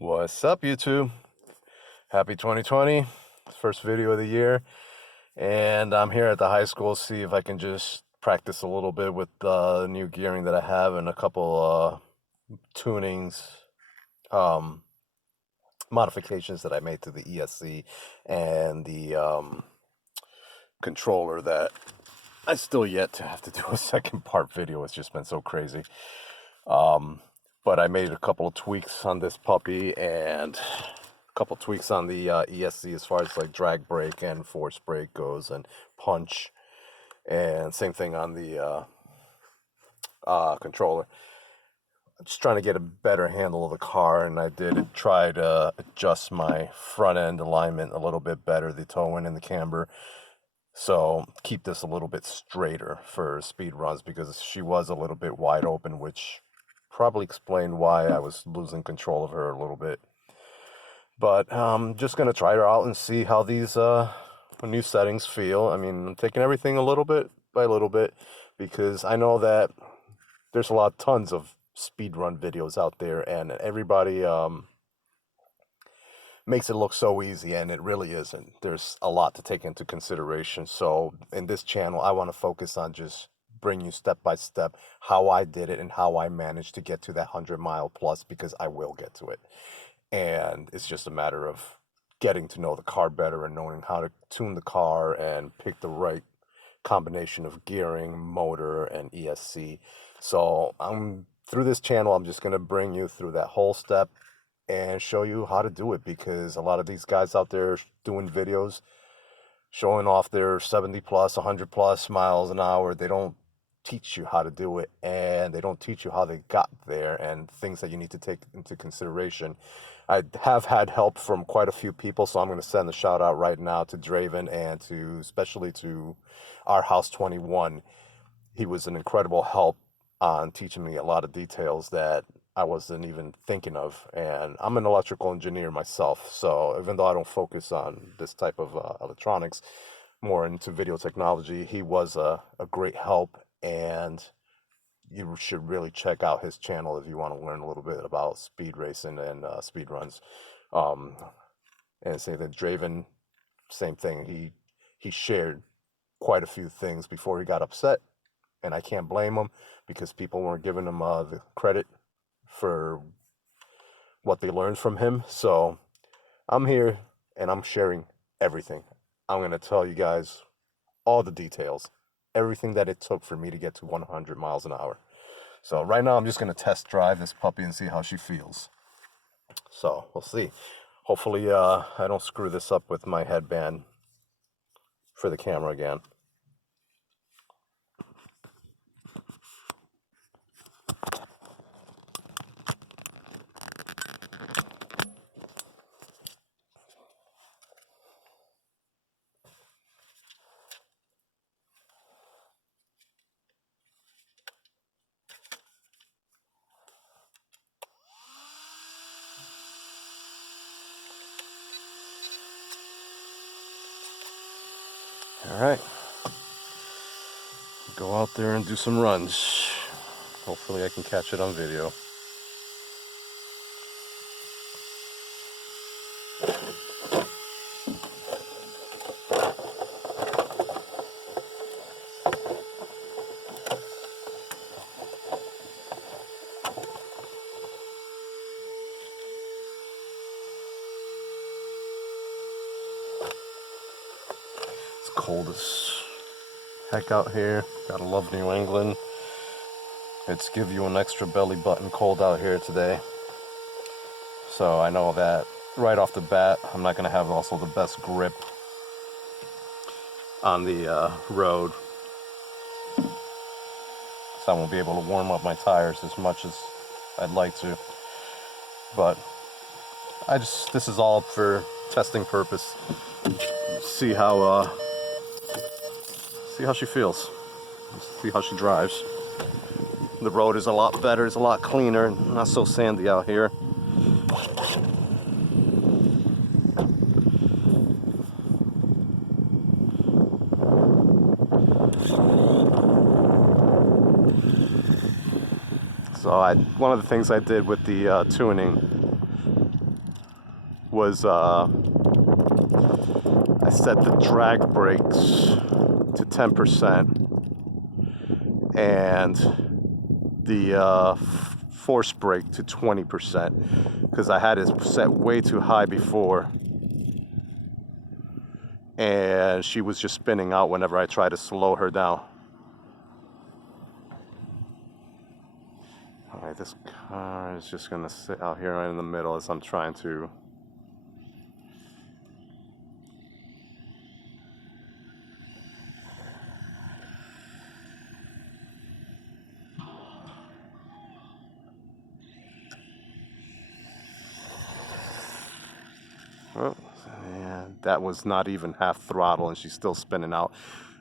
What's up, YouTube? Happy 2020, first video of the year, and I'm here at the high school to see if I can just practice a little bit with the new gearing that I have and a couple tunings, modifications that I made to the ESC and the controller that I still yet to have to do a second part video. It's just been so crazy. But I made a couple of tweaks on this puppy and a couple of tweaks on the ESC as far as like drag brake and force brake goes and punch, and same thing on the controller. I'm just trying to get a better handle of the car, and I did try to adjust my front end alignment a little bit better, the toe in and the camber, so keep this a little bit straighter for speed runs, because she was a little bit wide open, which probably explained why I was losing control of her a little bit. But I'm just going to try her out and see how these new settings feel. I mean, I'm taking everything a little bit by little bit, because I know that there's tons of speedrun videos out there, and everybody makes it look so easy, and it really isn't. There's a lot to take into consideration. So in this channel, I want to focus on just bring you step by step how I did it and how I managed to get to that 100-mile plus, because I will get to it. And it's just a matter of getting to know the car better and knowing how to tune the car and pick the right combination of gearing, motor, and ESC. So through this channel, I'm just going to bring you through that whole step and show you how to do it, because a lot of these guys out there doing videos showing off their 70 plus, 100 plus miles an hour, they don't teach you how to do it, and they don't teach you how they got there and things that you need to take into consideration. I have had help from quite a few people, so I'm going to send a shout out right now to Draven and especially to our House 21. He was an incredible help on teaching me a lot of details that I wasn't even thinking of. And I'm an electrical engineer myself, so even though I don't focus on this type of electronics, more into video technology, he was a great help. And you should really check out his channel if you want to learn a little bit about speed racing and speed runs. And say that Draven, same thing. He shared quite a few things before he got upset, and I can't blame him, because people weren't giving him the credit for what they learned from him. So I'm here and I'm sharing everything. I'm going to tell you guys all the details, everything that it took for me to get to 100 miles an hour. So right now I'm just going to test drive this puppy and see how she feels. So we'll see. Hopefully I don't screw this up with my headband for the camera again. All right, go out there and do some runs. Hopefully I can catch it on video. It's cold as heck out here. Gotta love New England. It's give you an extra belly button cold out here today. So I know that right off the bat, I'm not gonna have also the best grip on the road. So I won't be able to warm up my tires as much as I'd like to. But this is all for testing purpose. See how she feels. See how she drives. The road is a lot better, it's a lot cleaner, not so sandy out here. So one of the things I did with the tuning was I set the drag brakes to 10% and the force brake to 20% because I had it set way too high before, and she was just spinning out whenever I tried to slow her down. All right, this car is just gonna sit out here right in the middle as I'm trying to oh, and that was not even half throttle and she's still spinning out.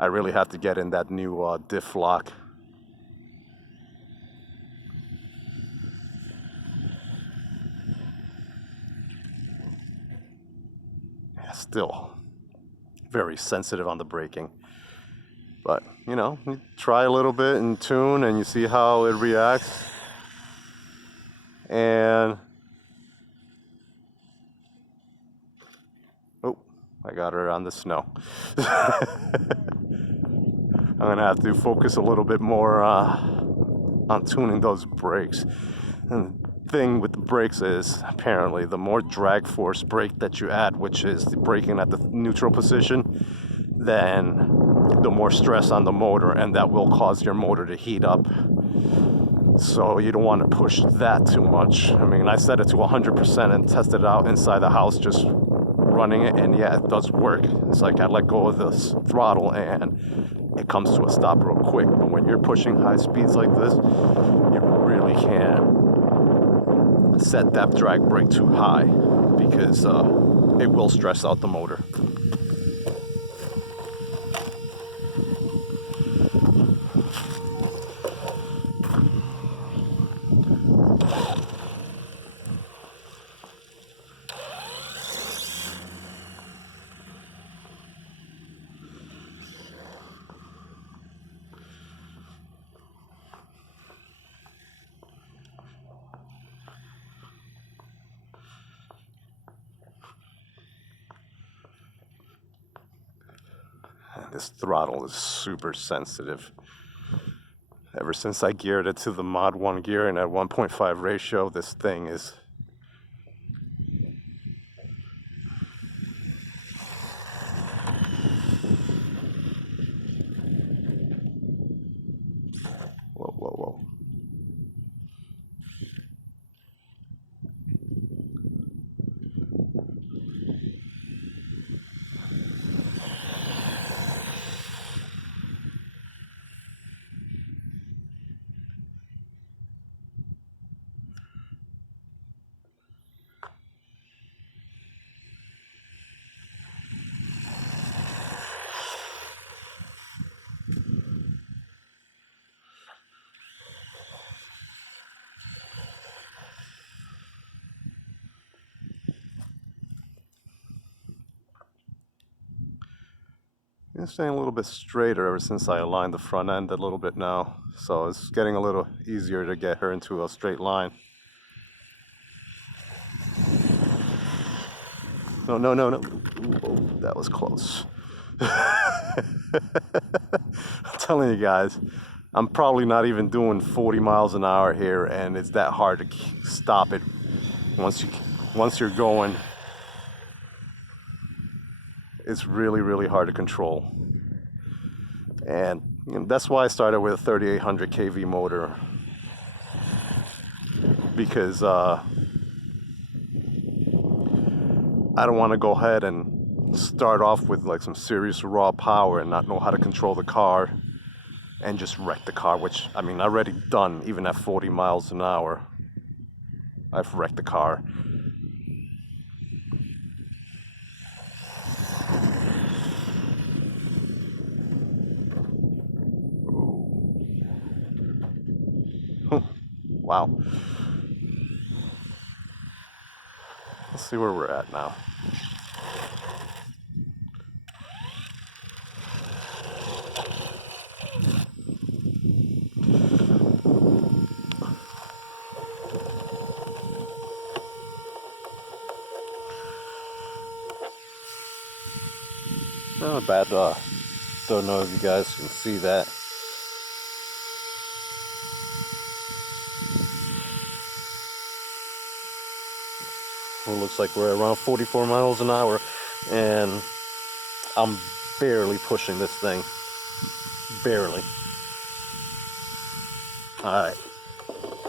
I really have to get in that new diff lock. Yeah, still very sensitive on the braking. But, you know, you try a little bit and tune and you see how it reacts. And, oh, I got her on the snow. I'm gonna have to focus a little bit more on tuning those brakes. And the thing with the brakes is, apparently, the more drag force brake that you add, which is the braking at the neutral position, then the more stress on the motor, and that will cause your motor to heat up. So you don't want to push that too much. I mean, I set it to 100% and tested it out inside the house, just running it, and yeah, it does work. It's like I let go of the throttle and it comes to a stop real quick. But when you're pushing high speeds like this, you really can't set that drag brake too high because it will stress out the motor. This throttle is super sensitive. Ever since I geared it to the Mod 1 gear and at 1.5 ratio, this thing is whoa, whoa, whoa. It's staying a little bit straighter ever since I aligned the front end a little bit now. So it's getting a little easier to get her into a straight line. No, no, no, no. Whoa, that was close. I'm telling you guys, I'm probably not even doing 40 miles an hour here, and it's that hard to stop it once you're going. It's really, really hard to control. And you know, that's why I started with a 3800 kV motor, because I don't want to go ahead and start off with like some serious raw power and not know how to control the car and just wreck the car, which I mean, I've already done. Even at 40 miles an hour, I've wrecked the car. Wow. Let's see where we're at now. Not bad. Don't know if you guys can see that. It looks like we're around 44 miles an hour, and I'm barely pushing this thing. Barely. Alright.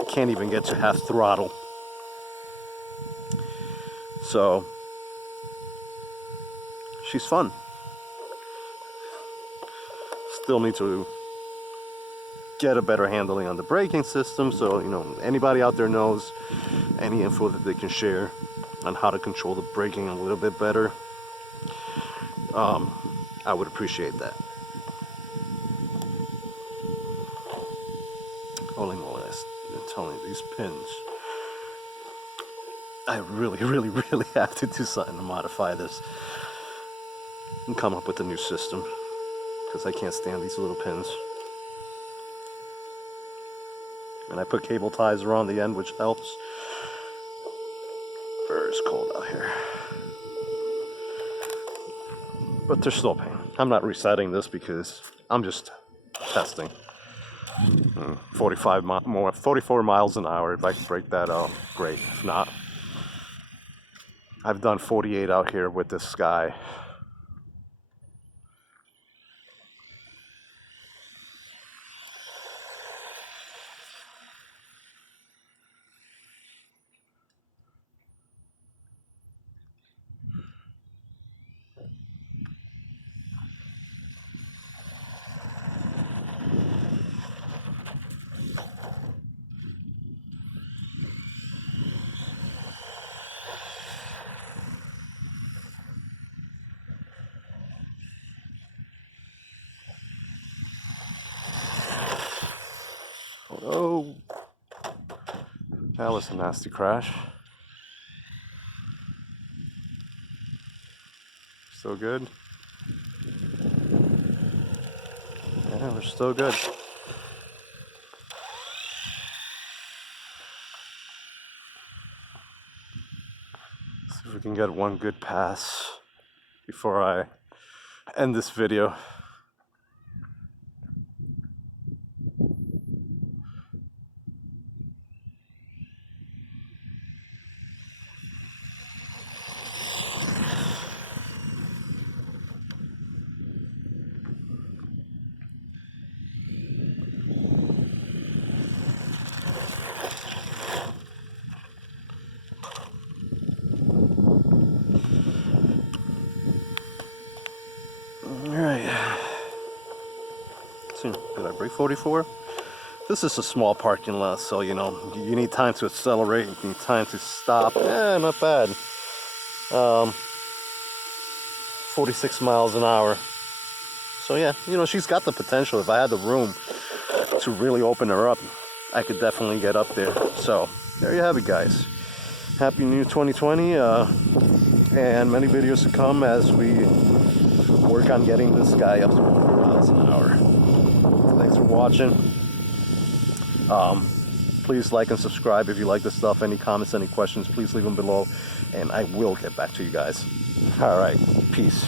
Can't even get to half throttle. So, she's fun. Still need to get a better handling on the braking system, so you know, anybody out there knows any info that they can share on how to control the braking a little bit better, I would appreciate that. Holy moly, I'm telling you, these pins, I really have to do something to modify this and come up with a new system, because I can't stand these little pins. And I put cable ties around the end, which helps. Very cold out here. But they're still a pain. I'm not resetting this because I'm just testing. 44 miles an hour. If I can break that out, great. If not, I've done 48 out here with this guy. Oh, that was a nasty crash. Still good? Yeah, we're still good. See if we can get one good pass before I end this video. Alright. So, did I break 44? This is a small parking lot, so you know, you need time to accelerate, you need time to stop. Eh, not bad. 46 miles an hour. So yeah, you know, she's got the potential. If I had the room to really open her up, I could definitely get up there. So, there you have it, guys. Happy New 2020, and many videos to come as we work on getting this guy up to 100 miles an hour. Thanks for watching. Please like and subscribe if you like this stuff. Any comments, any questions, please leave them below, and I will get back to you guys. All right, peace.